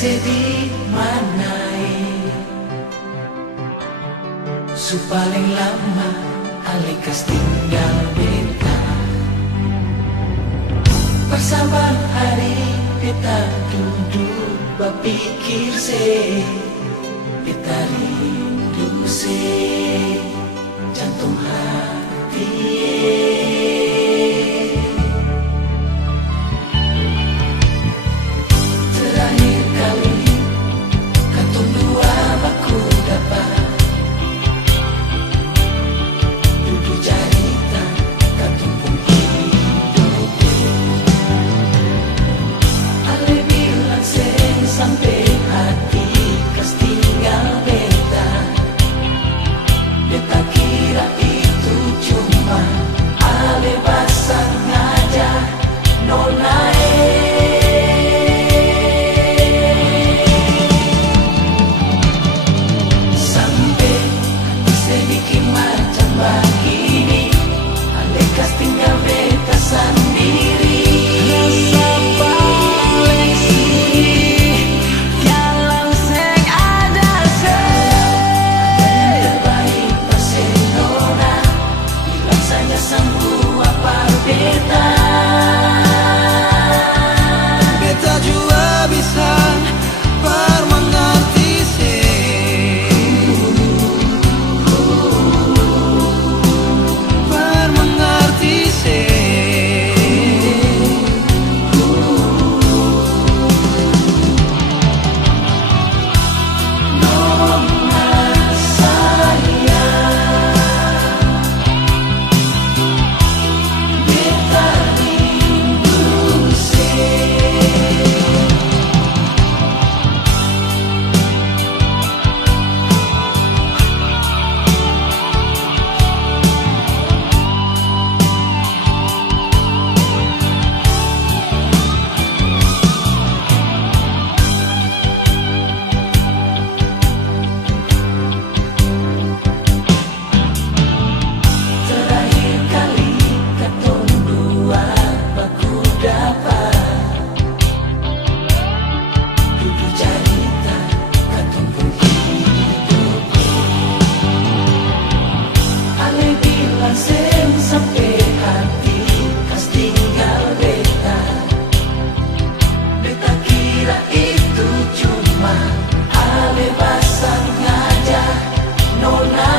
sedih manai su paling lama alekas tinggal beta bersama hari beta duduk berpikir beta rindu jantung hati terakhir kali katong dua baku dapat duduk cerita katong pun hidup ale bilang sampai hati kas tinggal beta beta kira itu cuma ale basah ngaja nona sampai hati sedikit macam begini ale kas tinggal beta sendiri. Rasa paling sedih kalau seng ada terbaik Barcelona bilang saja semua berbeda. Beta juga bisa bermengerti Sampai hati kas tinggal beta beta kira itu cuma ale basah ngaja nona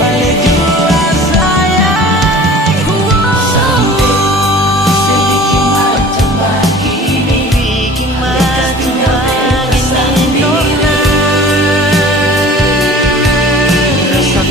balik jua sayang sampai sedikit macam begini bikin macam begini nona rasa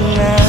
pesona.